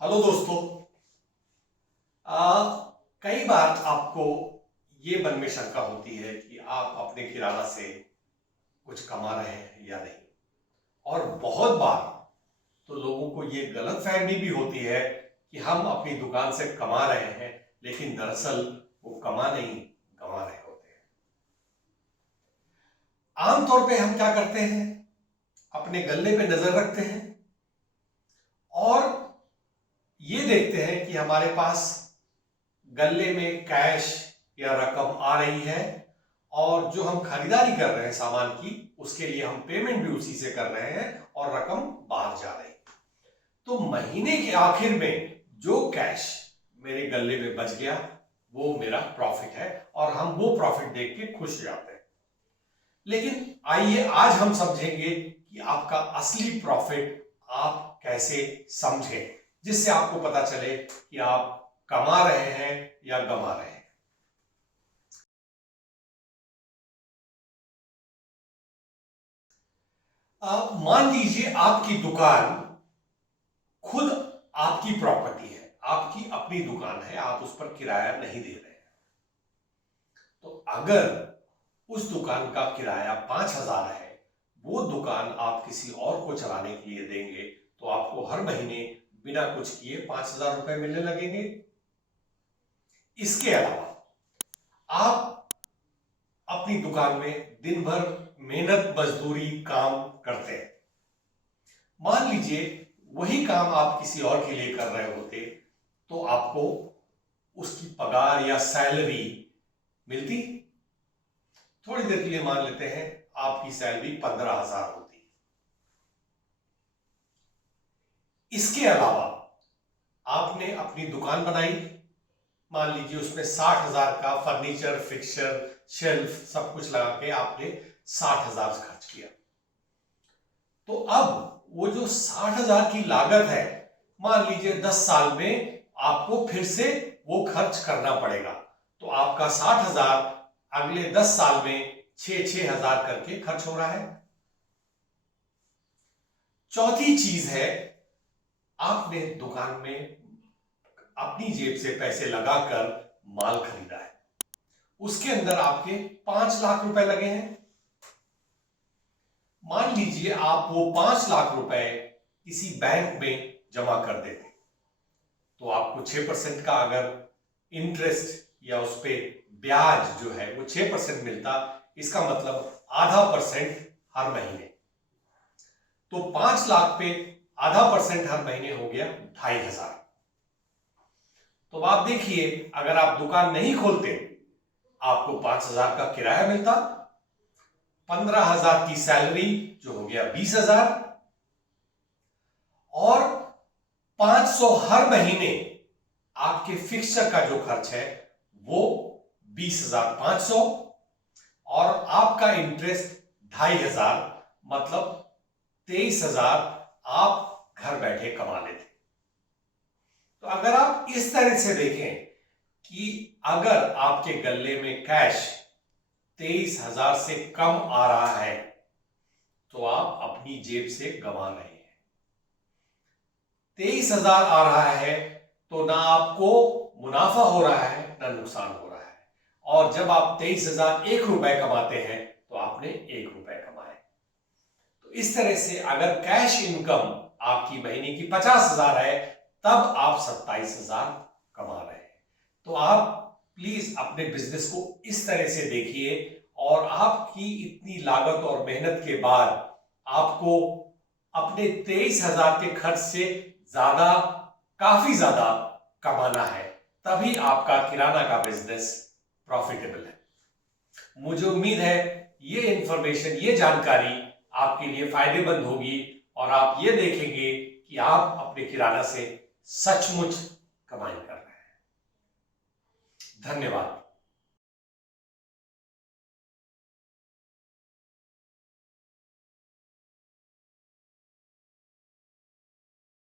Hello दोस्तों। कई बार आपको ये मन में शंका होती है कि आप अपने किराना से कुछ कमा रहे हैं या नहीं। और बहुत बार तो लोगों को ये गलतफहमी भी होती है कि हम अपनी दुकान से कमा रहे हैं, लेकिन दरअसल वो कमा नहीं, गंवा रहे होते हैं। आमतौर पे हम क्या करते हैं, अपने गल्ले पे नजर रखते हैं और ये देखते हैं कि हमारे पास गल्ले में कैश या रकम आ रही है और जो हम खरीदारी कर रहे हैं सामान की, उसके लिए हम पेमेंट भी उसी से कर रहे हैं और रकम बाहर जा रही है। तो महीने के आखिर में जो कैश मेरे गल्ले में बच गया वो मेरा प्रॉफिट है और हम वो प्रॉफिट देख के खुश जाते हैं। लेकिन आइए आज हम समझेंगे कि आपका असली प्रॉफिट आप कैसे समझें, जिससे आपको पता चले कि आप कमा रहे हैं या गंवा रहे हैं। मान लीजिए आपकी दुकान खुद आपकी प्रॉपर्टी है, आपकी अपनी दुकान है, आप उस पर किराया नहीं दे रहे हैं। तो अगर उस दुकान का किराया 5,000 है, वो दुकान आप किसी और को चलाने के लिए देंगे तो आपको हर महीने बिना कुछ किए 5,000 रुपए मिलने लगेंगे। इसके अलावा आप अपनी दुकान में दिन भर मेहनत मजदूरी काम करते हैं। मान लीजिए वही काम आप किसी और के लिए कर रहे होते तो आपको उसकी पगार या सैलरी मिलती। थोड़ी देर के लिए मान लेते हैं आपकी सैलरी 15,000 होती। इसके अलावा आपने अपनी दुकान बनाई, मान लीजिए उसमें 60,000 का फर्नीचर, फिक्सचर, शेल्फ सब कुछ लगा के आपने 60,000 खर्च किया। तो अब वो जो 60,000 की लागत है, मान लीजिए 10 साल में आपको फिर से वो खर्च करना पड़ेगा। तो आपका 60,000 अगले 10 साल में 6,000 करके खर्च हो रहा है। चौथी चीज है, आपने दुकान में अपनी जेब से पैसे लगाकर माल खरीदा है, उसके अंदर आपके 5 लाख रुपए लगे हैं। मान लीजिए आप वो 5 लाख रुपए किसी बैंक में जमा कर देते तो आपको 6% का अगर इंटरेस्ट या उस पे ब्याज जो है वो 6% मिलता, इसका मतलब आधा परसेंट हर महीने। तो 5 लाख पे आधा परसेंट हर महीने हो गया 2,500। तो आप देखिए, अगर आप दुकान नहीं खोलते आपको 5,000 का किराया मिलता, 15,000 की सैलरी जो हो गया 20,000 और 500 हर महीने आपके फिक्सचर का जो खर्च है वो 20,500 और आपका इंटरेस्ट 2,500, मतलब 23,000 आप घर बैठे कमा लेते। तो अगर आप इस तरह से देखें कि अगर आपके गल्ले में कैश 23,000 से कम आ रहा है तो आप अपनी जेब से गंवा रहे हैं। 23,000 आ रहा है तो ना आपको मुनाफा हो रहा है ना नुकसान हो रहा है। और जब आप 23,000 1 रुपए कमाते हैं तो आपने 1 रुपए कमाए। तो इस तरह से अगर कैश इनकम आपकी महीने की 50,000 है तब आप 27,000 कमा रहे हैं। तो आप प्लीज अपने बिजनेस को इस तरह से देखिए और आपकी इतनी लागत और मेहनत के बाद आपको अपने 23,000 के खर्च से ज्यादा, काफी ज्यादा कमाना है, तभी आपका किराना का बिजनेस प्रॉफिटेबल है। मुझे उम्मीद है ये इंफॉर्मेशन, ये जानकारी आपके लिए फायदेमंद होगी और आप ये देखेंगे कि आप अपने किराना से सचमुच कमाई कर रहे हैं। धन्यवाद।